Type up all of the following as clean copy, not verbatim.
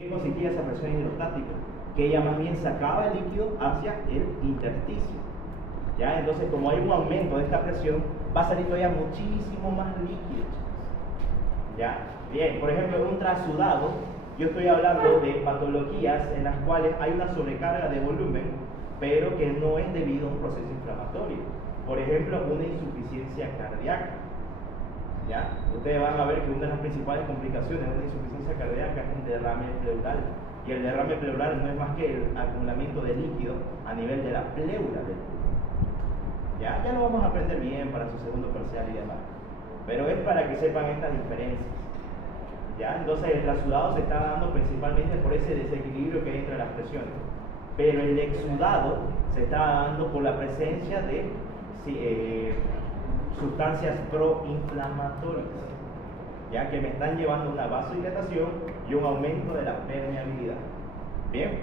¿Qué consistía esa presión hidrostática? Que ella más bien sacaba el líquido hacia el intersticio. ¿Ya? Entonces, como hay un aumento de esta presión, va a salir todavía muchísimo más líquido. ¿Ya? Bien, por ejemplo, en un trasudado, yo estoy hablando de patologías en las cuales hay una sobrecarga de volumen, pero que no es debido a un proceso inflamatorio. Por ejemplo, una insuficiencia cardíaca. ¿Ya? Ustedes van a ver que una de las principales complicaciones de una insuficiencia cardíaca es un derrame pleural. Y el derrame pleural no es más que el acumulamiento de líquido a nivel de la pleura del pulmón. ¿Ya? Ya lo vamos a aprender bien para su segundo parcial y demás. Pero es para que sepan estas diferencias. ¿Ya? Entonces el trasudado se está dando principalmente por ese desequilibrio que hay entre las presiones. Pero el exudado se está dando por la presencia de sustancias proinflamatorias, ya que me están llevando a una vasodilatación y un aumento de la permeabilidad. Bien,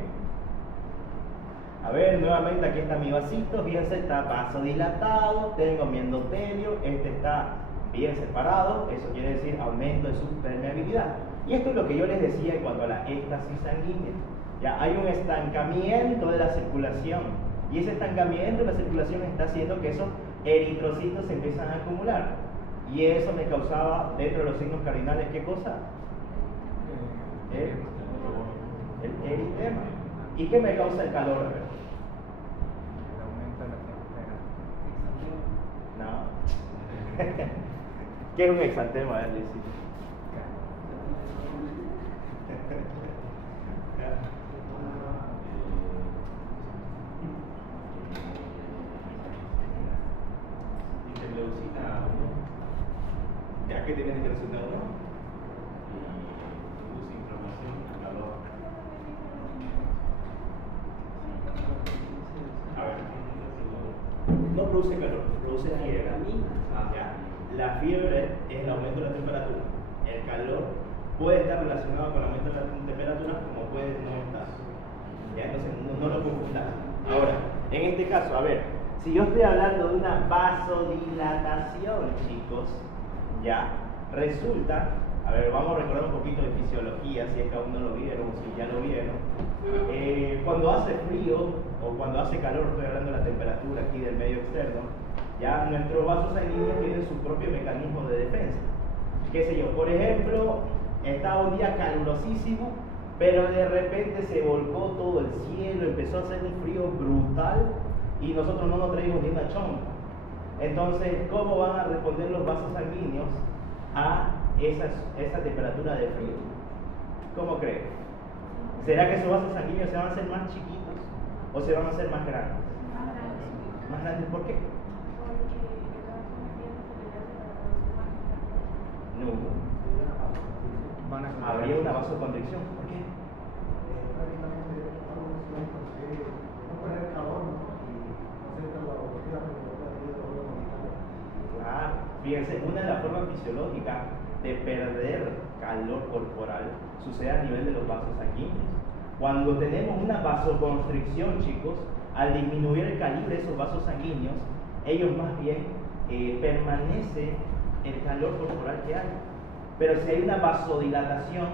a ver, nuevamente aquí está mi vasito, fíjense, está vasodilatado, tengo mi endotelio, este está bien separado, eso quiere decir aumento de su permeabilidad. Y esto es lo que yo les decía en cuanto a la éstasis sanguínea. Ya hay un estancamiento de la circulación, y ese estancamiento de la circulación está haciendo que esos eritrocitos se empiezan a acumular, y eso me causaba dentro de los signos cardinales, ¿qué cosa? El eritema. ¿Y qué me causa el calor? A ver. El aumento de la temperatura. No. ¿Qué es un exantema? A ver, Luisito. ¿Ya que tienes interleucina 1? Produce inflamación y calor. A ver. No produce calor, produce fiebre. ¿Ya? La fiebre es el aumento de la temperatura. El calor puede estar relacionado con el aumento de la temperatura, como puede no estar. ¿Ya? Entonces no lo confundas. Ahora, en este caso, a ver, si yo estoy hablando de una vasodilatación, chicos, ya resulta, a ver, vamos a recordar un poquito de fisiología, si es que aún no lo vieron, si ya lo vieron. Cuando hace frío o cuando hace calor, estoy hablando de la temperatura aquí del medio externo, ya nuestros vasos sanguíneos tienen su propio mecanismo de defensa. Qué sé yo, por ejemplo, estaba un día calurosísimo, pero de repente se volcó todo el cielo, empezó a hacer un frío brutal y nosotros no nos traímos ni una chompa. Entonces, ¿cómo van a responder los vasos sanguíneos a esa temperatura de frío? ¿Cómo creen? ¿Será que esos vasos sanguíneos se van a hacer más chiquitos o se van a hacer más grandes? ¿Más grandes por qué? No. Habría una vasoconstricción. ¿Por qué? Fíjense, una de las formas fisiológicas de perder calor corporal sucede a nivel de los vasos sanguíneos. Cuando tenemos una vasoconstricción, chicos, al disminuir el calibre de esos vasos sanguíneos, ellos más bien permanece el calor corporal que hay. Pero si hay una vasodilatación,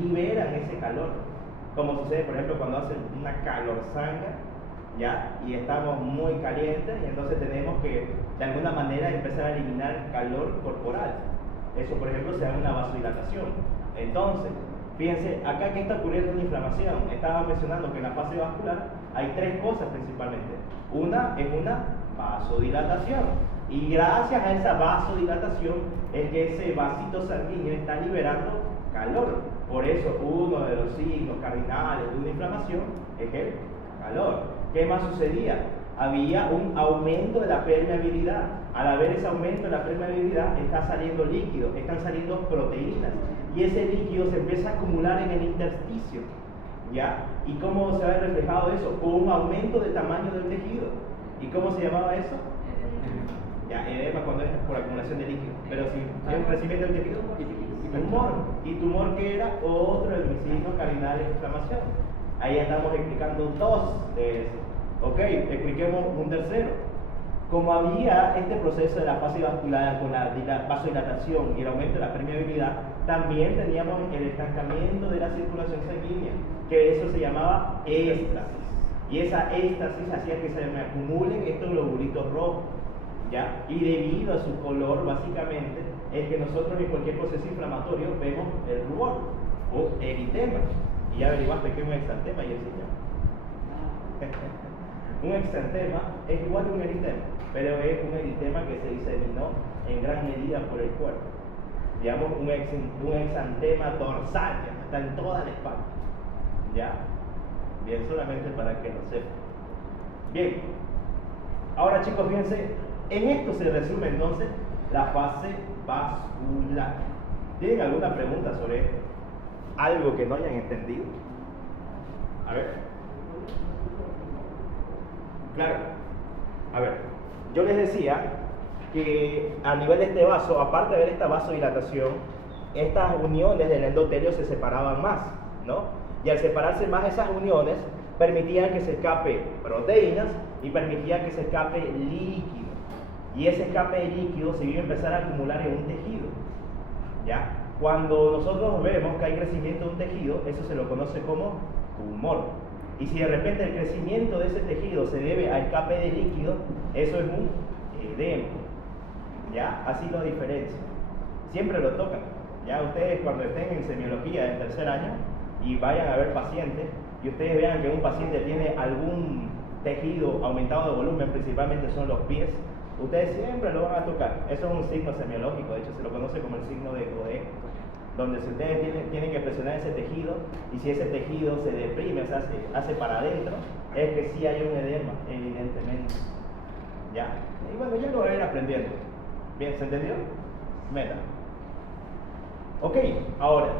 liberan ese calor. Como sucede, por ejemplo, cuando hacen una calorzanga, ¿ya? Y estamos muy calientes y entonces tenemos que de alguna manera empezar a eliminar calor corporal. Eso, por ejemplo, se llama una vasodilatación. Entonces, fíjense, acá que está ocurriendo una inflamación. Estaba mencionando que en la fase vascular hay tres cosas principalmente. Una es una vasodilatación, y gracias a esa vasodilatación es que ese vasito sanguíneo está liberando calor. Por eso uno de los signos cardinales de una inflamación es el calor. ¿Qué más sucedía? Había un aumento de la permeabilidad. Al haber ese aumento de la permeabilidad, está saliendo líquido, están saliendo proteínas, y ese líquido se empieza a acumular en el intersticio, ¿ya? ¿Y cómo se ve reflejado eso? Con un aumento de tamaño del tejido. ¿Y cómo se llamaba eso? Ya, edema cuando es por acumulación de líquido. Pero si es un crecimiento del tejido, tumor. ¿Y tumor qué era? Otro de mis signos cardinales de inflamación. Ahí estamos explicando dos de esos. Ok, expliquemos un tercero. Como había este proceso de la fase vascular con la vasodilatación y el aumento de la permeabilidad, también teníamos el estancamiento de la circulación sanguínea, que eso se llamaba éstasis. Y esa éstasis hacía que se me acumulen estos globulitos rojos, ¿ya? Y debido a su color, básicamente, es que nosotros en cualquier proceso inflamatorio vemos el rubor o eritema. Y ya averiguaste que es un exantema, y un exantema es igual a un eritema, pero es un eritema que se diseminó en gran medida por el cuerpo. Digamos, un exantema dorsal, ya, está en toda la espalda. ¿Ya? Bien, solamente para que lo sepan. Bien, ahora chicos, fíjense, en esto se resume entonces la fase vascular. ¿Tienen alguna pregunta sobre esto? ¿Algo que no hayan entendido? A ver. Claro. A ver, yo les decía que a nivel de este vaso, aparte de ver esta vasodilatación, estas uniones del endotelio se separaban más, ¿no? Y al separarse más esas uniones, permitían que se escape proteínas y permitían que se escape líquido. Y ese escape de líquido se iba a empezar a acumular en un tejido, ¿ya? Cuando nosotros vemos que hay crecimiento de un tejido, eso se lo conoce como tumor. Y si de repente el crecimiento de ese tejido se debe a escape de líquido, eso es un edema, ¿ya? Así lo diferencia. Siempre lo tocan, ¿ya? Ustedes cuando estén en semiología en tercer año y vayan a ver pacientes y ustedes vean que un paciente tiene algún tejido aumentado de volumen, principalmente son los pies, ustedes siempre lo van a tocar. Eso es un signo semiológico, de hecho se lo conoce como el signo de Godet, donde si ustedes tienen que presionar ese tejido y si ese tejido se deprime, o sea, se hace para adentro, es que sí hay un edema, evidentemente. ¿Ya? Y bueno, ya lo van a ir aprendiendo. ¿Bien? ¿Se entendió? Meta. Ok, ahora,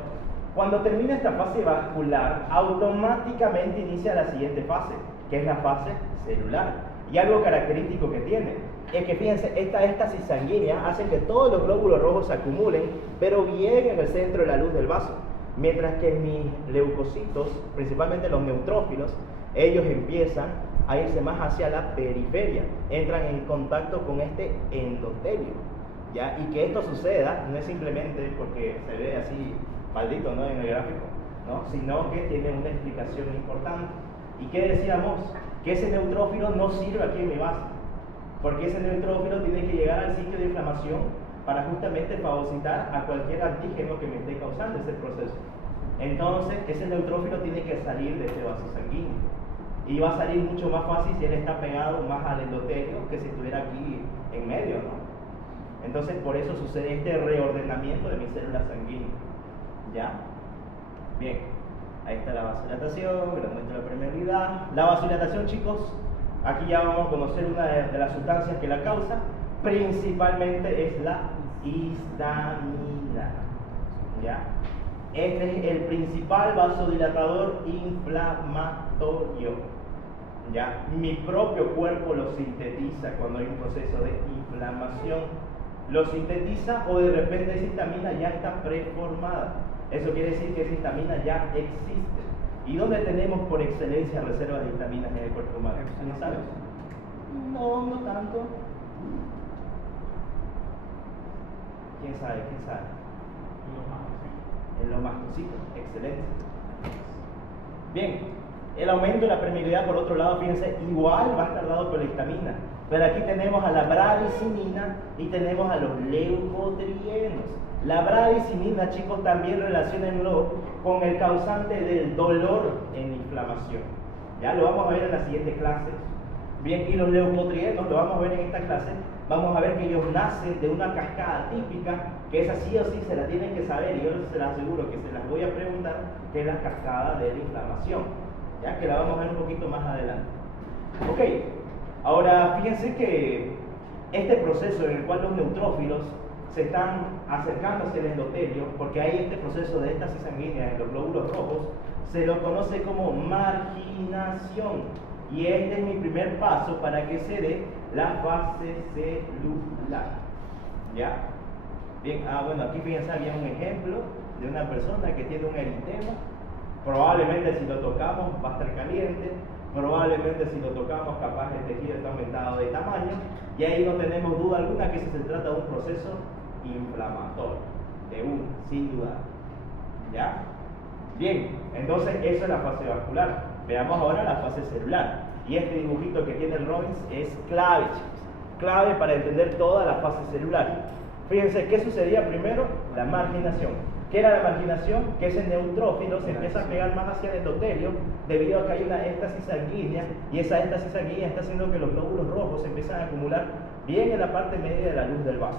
cuando termina esta fase vascular, automáticamente inicia la siguiente fase, que es la fase celular. Y algo característico que tiene es que, fíjense, esta éstasis sanguínea hace que todos los glóbulos rojos se acumulen, pero bien en el centro de la luz del vaso. Mientras que mis leucocitos, principalmente los neutrófilos, ellos empiezan a irse más hacia la periferia, entran en contacto con este endotelio, ¿ya? Y que esto suceda no es simplemente porque se ve así maldito, ¿no?, en el gráfico, ¿no?, sino que tiene una explicación importante. ¿Y qué decíamos? Que ese neutrófilo no sirve aquí en mi vaso, porque ese neutrófilo tiene que llegar al sitio de inflamación para justamente fagocitar a cualquier antígeno que me esté causando ese proceso. Entonces, ese neutrófilo tiene que salir de este vaso sanguíneo. Y va a salir mucho más fácil si él está pegado más al endotelio que si estuviera aquí en medio, ¿no? Entonces, por eso sucede este reordenamiento de mis células sanguíneas. ¿Ya? Bien. Ahí está la vasodilatación, les muestro la permeabilidad. La vasodilatación, chicos, aquí ya vamos a conocer una de las sustancias que la causa. Principalmente es la histamina. ¿Ya? Este es el principal vasodilatador inflamatorio. ¿Ya? Mi propio cuerpo lo sintetiza cuando hay un proceso de inflamación. Lo sintetiza o de repente esa histamina ya está preformada. Eso quiere decir que esa histamina ya existe. ¿Y dónde tenemos por excelencia reservas de hitaminas en el cuerpo humano? ¿No sabes? No, no tanto. ¿Quién sabe? ¿Quién sabe? En los mastocitos. Excelente. Bien, el aumento de la permeabilidad, por otro lado, fíjense, igual va a estar dado por la histamina. Pero aquí tenemos a la bradicinina y tenemos a los leucotrienos. La bradicinina, chicos, también relaciónenlo con el causante del dolor en inflamación. Ya lo vamos a ver en la siguiente clase. Bien, y los leucotrienos, lo vamos a ver en esta clase, vamos a ver que ellos nacen de una cascada típica, que esa sí o sí se la tienen que saber, y yo se las aseguro que se las voy a preguntar, que es la cascada de la inflamación, ya que la vamos a ver un poquito más adelante. Ok, ahora fíjense que este proceso en el cual los neutrófilos se están acercando hacia el endotelio, porque hay este proceso de éstasis sanguínea en los glóbulos rojos, se lo conoce como marginación. Y este es mi primer paso para que se dé la fase celular. ¿Ya? Bien, bueno, aquí fíjense, había un ejemplo de una persona que tiene un eritema. Probablemente si lo tocamos va a estar caliente. Probablemente si lo tocamos capaz el tejido está aumentado de tamaño. Y ahí no tenemos duda alguna que se trata de un proceso inflamatorio. de una, sin duda. ¿Ya? Bien, entonces eso es la fase vascular. Veamos ahora la fase celular. Y este dibujito que tiene el Robbins es clave, chicos. Clave para entender toda la fase celular. Fíjense, ¿qué sucedía primero? La marginación. ¿Qué era la marginación? Que ese neutrófilo se empieza a pegar más hacia el endotelio debido a que hay una éstasis sanguínea, y esa éstasis sanguínea está haciendo que los glóbulos rojos se empiezan a acumular bien en la parte media de la luz del vaso.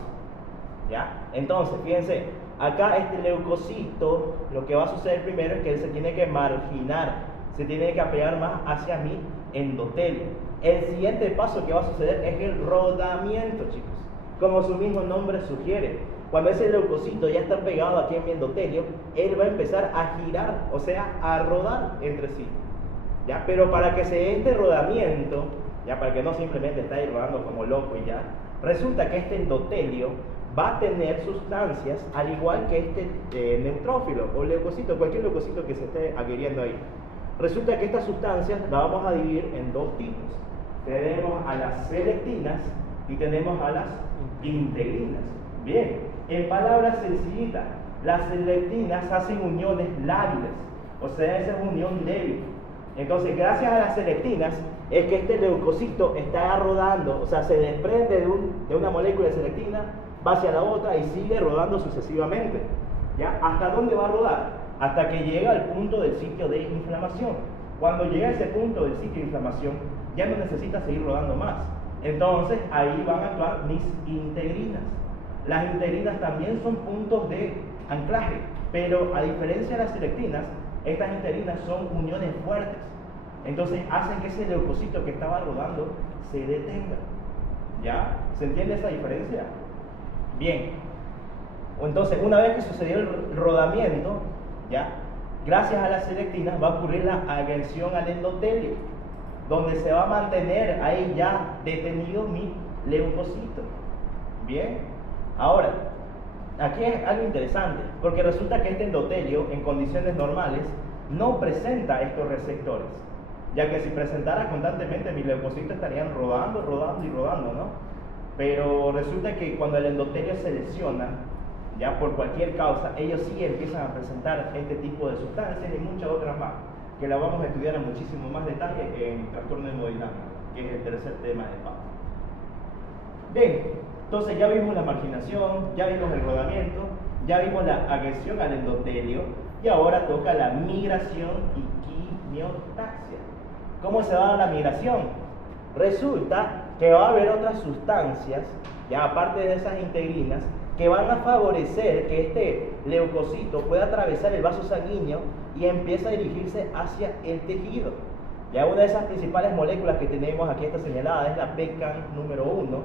¿Ya? Entonces, fíjense, acá este leucocito, lo que va a suceder primero es que él se tiene que marginar, se tiene que apegar más hacia mi endotelio. El siguiente paso que va a suceder es el rodamiento, chicos. Como su mismo nombre sugiere, cuando ese leucocito ya está pegado aquí en mi endotelio, él va a empezar a girar, o sea, a rodar entre sí. ¿Ya? Pero para que se dé este rodamiento, ya, para que no simplemente esté ahí rodando como loco y ya, resulta que este endotelio va a tener sustancias al igual que este neutrófilo o leucocito, cualquier leucocito que se esté adhiriendo ahí. Resulta que estas sustancias las vamos a dividir en dos tipos. Tenemos a las selectinas y tenemos a las integrinas. Bien, en palabras sencillitas, las selectinas hacen uniones lábiles, o sea, esa es unión débil. Entonces, gracias a las selectinas es que este leucocito está rodando, o sea, se desprende de una molécula de selectina, va hacia la otra y sigue rodando sucesivamente. ¿Ya? ¿Hasta dónde va a rodar? Hasta que llega al punto del sitio de inflamación. Cuando llega a ese punto del sitio de inflamación, ya no necesita seguir rodando más. Entonces, ahí van a actuar mis integrinas. Las integrinas también son puntos de anclaje, pero a diferencia de las selectinas, estas integrinas son uniones fuertes. Entonces, hacen que ese leucocito que estaba rodando se detenga. ¿Ya? ¿Se entiende esa diferencia? Bien. Entonces, una vez que sucedió el rodamiento, ¿ya? Gracias a las selectinas va a ocurrir la agresión al endotelio, donde se va a mantener ahí ya detenido mi leucocito. Bien. Ahora, aquí es algo interesante, porque resulta que este endotelio en condiciones normales no presenta estos receptores, ya que si presentara constantemente mis leucocitos estarían rodando, rodando y rodando, ¿no? Pero resulta que cuando el endotelio se lesiona, ya por cualquier causa, ellos sí empiezan a presentar este tipo de sustancias y muchas otras más, que la vamos a estudiar en muchísimo más detalle en trastorno hemodinámico, que es el tercer tema de PAP. Bien, entonces ya vimos la marginación, ya vimos el rodamiento, ya vimos la agresión al endotelio y ahora toca la migración y quimiotaxia. ¿Cómo se va a dar la migración? Resulta que va a haber otras sustancias, ya aparte de esas integrinas, que van a favorecer que este leucocito pueda atravesar el vaso sanguíneo y empiece a dirigirse hacia el tejido. Ya una de esas principales moléculas que tenemos aquí está señalada es la PECAN número 1,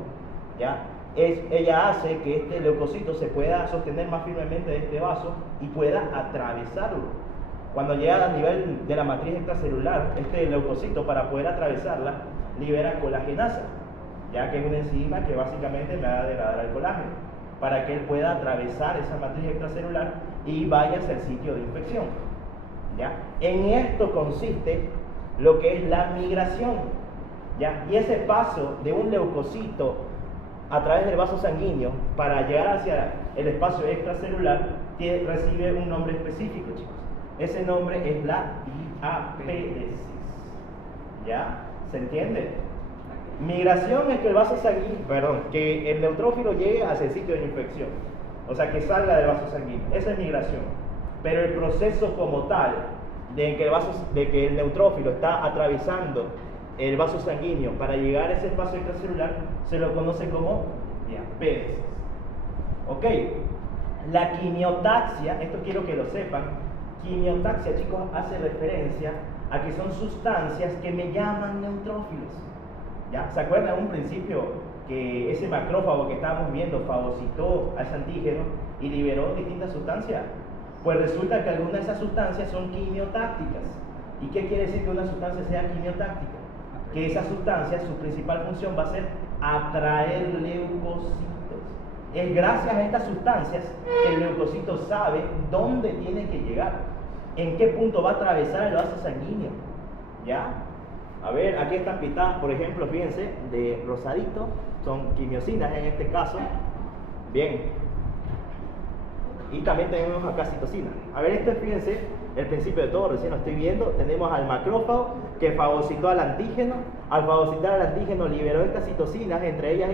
¿ya? Ella hace que este leucocito se pueda sostener más firmemente de este vaso y pueda atravesarlo. Cuando llega a nivel de la matriz extracelular, este leucocito, para poder atravesarla, libera colagenasa, ya que es una enzima que básicamente me va a degradar el colágeno, para que él pueda atravesar esa matriz extracelular y vaya hacia el sitio de infección. ¿Ya? En esto consiste lo que es la migración. ¿Ya? Y ese paso de un leucocito a través del vaso sanguíneo para llegar hacia el espacio extracelular recibe un nombre específico, chicos. Ese nombre es la diapéresis. ¿Ya? ¿Se entiende? Migración es que el vaso sanguíneo, que el neutrófilo llegue hacia el sitio de infección, o sea, que salga del vaso sanguíneo. Esa es migración. Pero el proceso como tal, de que el neutrófilo está atravesando el vaso sanguíneo para llegar a ese espacio extracelular, se lo conoce como diapéresis. Ok, la quimiotaxia, esto quiero que lo sepan. Quimiotaxia, chicos, hace referencia a que son sustancias que me llaman neutrófilos. ¿Ya? ¿Se acuerdan en un principio que ese macrófago que estábamos viendo fagocitó a ese antígeno y liberó distintas sustancias? Pues resulta que algunas de esas sustancias son quimiotácticas. ¿Y qué quiere decir que una sustancia sea quimiotáctica? Que esa sustancia, su principal función va a ser atraer leucocitos. Es gracias a estas sustancias que el leucocito sabe dónde tiene que llegar, en qué punto va a atravesar el vaso sanguíneo. ¿Ya? A ver, aquí están pintadas, por ejemplo, fíjense, de rosadito, son quimiosinas en este caso. Bien. Y también tenemos acá citocina. A ver, esto es, fíjense, el principio de todo, recién lo estoy viendo. Tenemos al macrófago que fagocitó al antígeno. Al fagocitar al antígeno liberó estas citocinas, entre ellas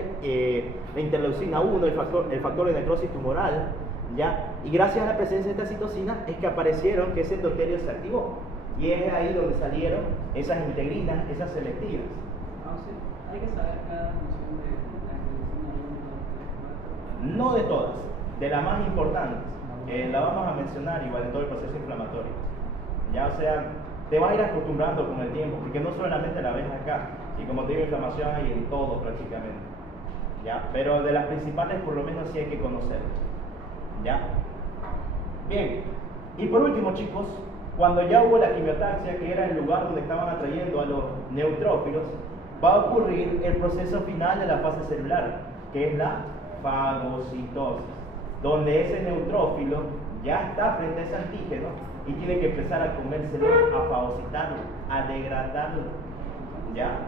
la interleucina 1, el factor de necrosis tumoral, ¿ya? Y gracias a la presencia de estas citocinas es que aparecieron que ese endotelio se activó. Y es ahí donde salieron esas integrinas, esas selectivas. Hay que saber cada función de la interleucina 1, 2, 3, 4. No de todas, de las más importantes. La vamos a mencionar igual en todo el proceso inflamatorio. Ya, o sea, te vas a ir acostumbrando con el tiempo, porque no solamente la ves acá, y como te digo, inflamación hay en todo prácticamente. ¿Ya? Pero de las principales por lo menos sí hay que conocer. ¿Ya? Bien, y por último, chicos, cuando ya hubo la quimiotaxia, que era el lugar donde estaban atrayendo a los neutrófilos, va a ocurrir el proceso final de la fase celular, que es la fagocitosis, donde ese neutrófilo ya está frente a ese antígeno y tiene que empezar a comérselo, a fagocitarlo, a degradarlo. ¿Ya?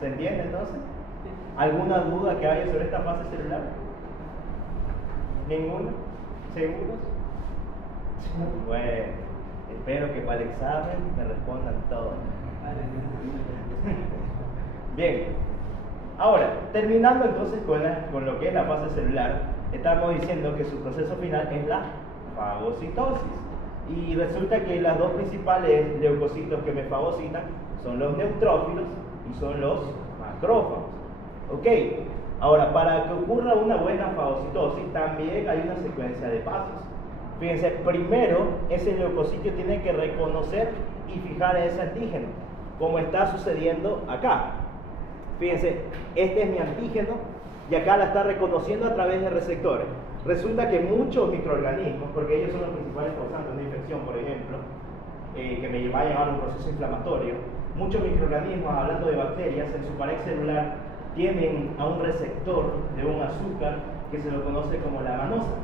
¿Se entiende entonces? ¿Alguna duda que haya sobre esta fase celular? ¿Ninguna? ¿Seguros? Bueno, espero que para el examen me respondan todo. Bien, ahora, terminando entonces con lo que es la fase celular, estamos diciendo que su proceso final es la fagocitosis. Y resulta que las dos principales leucocitos que me fagocitan son los neutrófilos y son los macrófagos. Ok, ahora para que ocurra una buena fagocitosis también hay una secuencia de pasos. Fíjense, primero ese leucocito tiene que reconocer y fijar a ese antígeno, como está sucediendo acá. Fíjense, este es mi antígeno y acá la está reconociendo a través de receptores. Resulta que muchos microorganismos, porque ellos son los principales causantes de una infección, por ejemplo, que me va a llevar a un proceso inflamatorio, muchos microorganismos, hablando de bacterias, en su pared celular tienen a un receptor de un azúcar que se lo conoce como la manosa.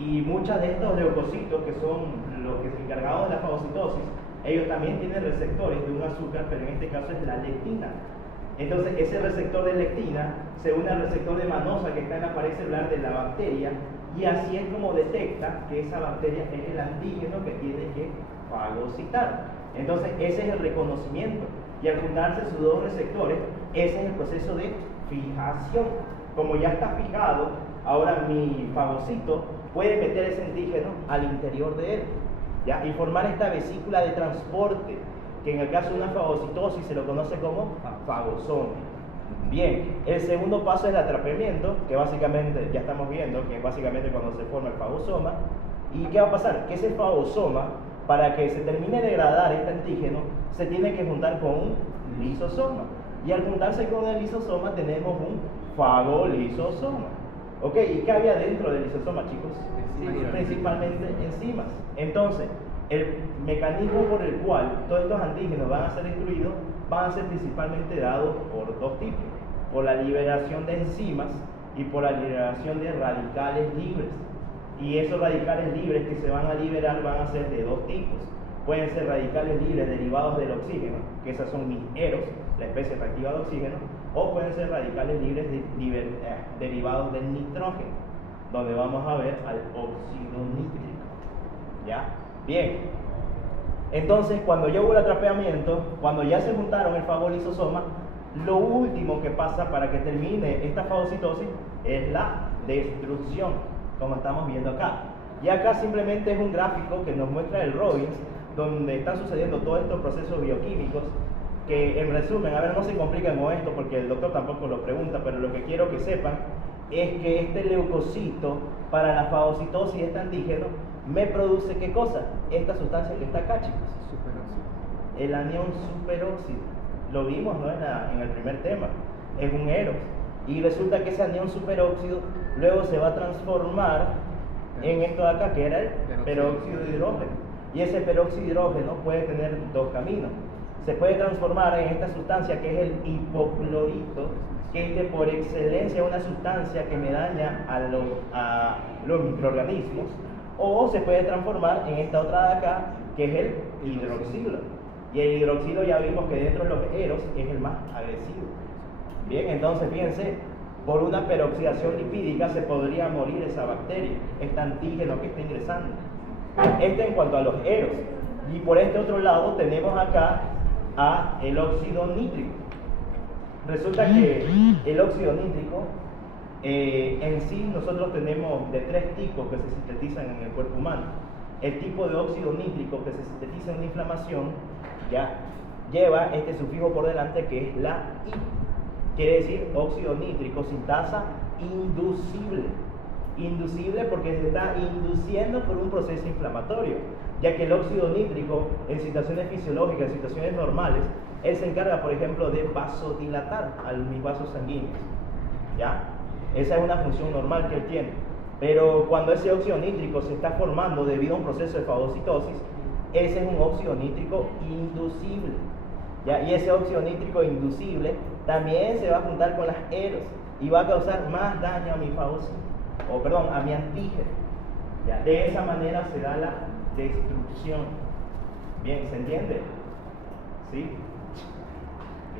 Y muchos de estos leucocitos, que son los que se encargados de la fagocitosis, ellos también tienen receptores de un azúcar, pero en este caso es la lectina. Entonces ese receptor de lectina se une al receptor de manosa que está en la pared celular de la bacteria, y así es como detecta que esa bacteria es el antígeno que tiene que fagocitar. Entonces ese es el reconocimiento, y al juntarse sus dos receptores, ese es el proceso de fijación. Como ya está fijado, ahora mi fagocito puede meter ese antígeno al interior de él, ¿ya? Y formar esta vesícula de transporte, que en el caso de una fagocitosis se lo conoce como fagosoma. Bien, el segundo paso es el atrapamiento, que básicamente ya estamos viendo que es básicamente cuando se forma el fagosoma. ¿Y qué va a pasar? Que ese fagosoma, para que se termine de degradar este antígeno, se tiene que juntar con un lisosoma. Y al juntarse con el lisosoma tenemos un fagolisosoma. ¿Ok? ¿Y qué había dentro del lisosoma, chicos? Principalmente enzimas. Entonces, el mecanismo por el cual todos estos antígenos van a ser destruidos van a ser principalmente dados por dos tipos: por la liberación de enzimas y por la liberación de radicales libres. Y esos radicales libres que se van a liberar van a ser de dos tipos. Pueden ser radicales libres derivados del oxígeno, que esas son mis eros, la especie reactiva de oxígeno, o pueden ser radicales libres derivados del nitrógeno, donde vamos a ver al óxido nítrico. ¿Ya? Bien. Entonces, cuando ya hubo el atrapamiento, cuando ya se juntaron el fagolisosoma, lo último que pasa para que termine esta fagocitosis es la destrucción, como estamos viendo acá. Y acá simplemente es un gráfico que nos muestra el Robbins, donde están sucediendo todos estos procesos bioquímicos, que en resumen, a ver, no se compliquen con esto porque el doctor tampoco lo pregunta, pero lo que quiero que sepan es que este leucocito, para la fagocitosis, este antígeno, me produce ¿qué cosa? Esta sustancia que está acá, chicos. Superóxido. El anión superóxido. Lo vimos, ¿no? en el primer tema. Es un eros. Y resulta que ese anión superóxido luego se va a transformar en esto de acá, que era el peróxido de hidrógeno. Y ese peróxido de hidrógeno puede tener dos caminos. Se puede transformar en esta sustancia que es el hipoclorito, que es por excelencia una sustancia que me daña a los microorganismos, o se puede transformar en esta otra de acá, que es el hidroxilo. Y el hidroxilo ya vimos que dentro de los eros es el más agresivo. Bien, entonces fíjense, por una peroxidación lipídica se podría morir esa bacteria, este antígeno que está ingresando. En cuanto a los eros. Y por este otro lado tenemos acá a el óxido nítrico. Resulta que el óxido nítrico en sí nosotros tenemos de 3 tipos que se sintetizan en el cuerpo humano. El tipo de óxido nítrico que se sintetiza en una inflamación ya lleva este sufijo por delante que es la I. Quiere decir óxido nítrico sintasa inducible. Inducible porque se está induciendo por un proceso inflamatorio, ya que el óxido nítrico en situaciones fisiológicas, en situaciones normales, él se encarga, por ejemplo, de vasodilatar a mis vasos sanguíneos. ¿Ya? Esa es una función normal que él tiene. Pero cuando ese óxido nítrico se está formando debido a un proceso de fagocitosis, ese es un óxido nítrico inducible. ¿Ya? Y ese óxido nítrico inducible también se va a juntar con las eros y va a causar más daño a mi fagocito, a mi antígeno. ¿Ya? De esa manera se da la destrucción. Bien, ¿se entiende? ¿Sí?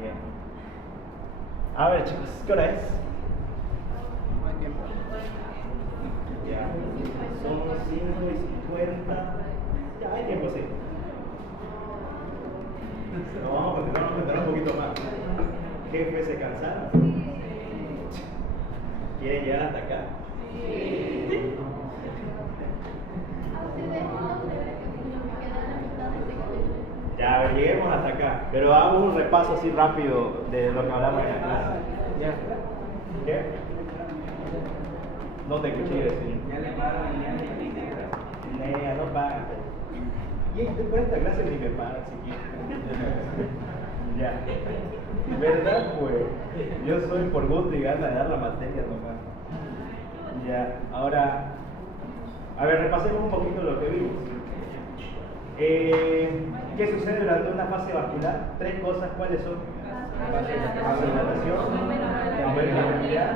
Bien. A ver, chicos, ¿qué hora es? No hay tiempo. Ya. Son 5:50. Ya, hay tiempo, sí. No, vamos a continuar un poquito más. Jefe, ¿se cansaron? ¿Quieren llegar hasta acá? Sí. Ya, a ver, lleguemos hasta acá. Pero hagamos un repaso así rápido de lo que hablamos en la clase. Ya. ¿Qué? No te escuché decir. Ya le pagan el día de Nea, no pagan. Y por esta clase ni me pagan siquiera. Ya. ¿Verdad, pues? Yo soy por gusto y gana de dar la materia nomás. Ya, ahora, a ver, repasemos un poquito lo que vimos. ¿Qué sucede durante una fase vascular? 3 cosas, ¿cuáles son? Vasodilatación, aumento de la movilidad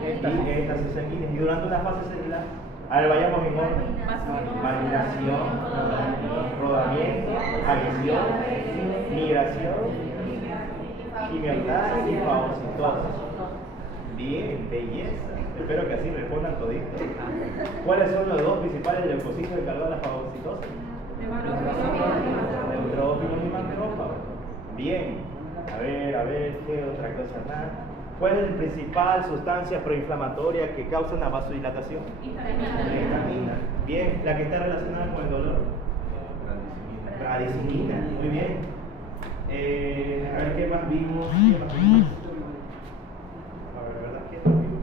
y éstasis sanguínea. Y durante una fase celular, a ver, vayamos en orden. Validación, rodamiento, adición, migración, quimiotasis y fagocitosis. Bien, belleza. Espero que así respondan toditos. ¿Cuáles son los 2 principales leucocitos encargados de la fagocitosis? Neutrófilos y macrófagos. Bien. A ver, ¿qué otra cosa más? ¿Cuál es la principal sustancia proinflamatoria que causa una vasodilatación? La histamina. Bien. ¿La que está relacionada con el dolor? Radicinina. Muy bien. A ver, ¿qué más vimos? A ver, ¿verdad? ¿Qué más vimos?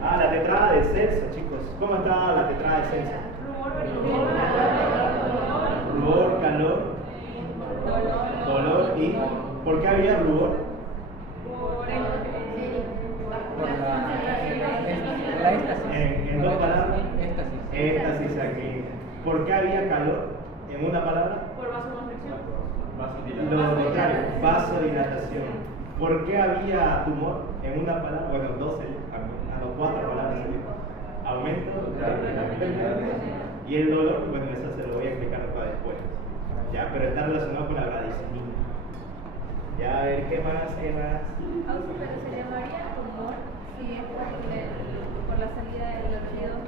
La tetrada de Celso, chicos. ¿Cómo está la tetrada de Celso? Rubor, calor, dolor y... ¿Por qué había rubor? La éxtasis. En 2 palabras. Éxtasis. Éxtasis aquí. ¿Por qué había calor? En una palabra. Por vasoconstricción. Lo contrario, vasodilatación. ¿Por qué había tumor? En una palabra, bueno, 12, a los 4 palabras. Aumento y el dolor, bueno, eso se lo voy a explicar para después. Ya, pero está relacionado con la radicinina. Ya, a ver, ¿qué más? Pero se llamaría tumor si es por la salida de los dedos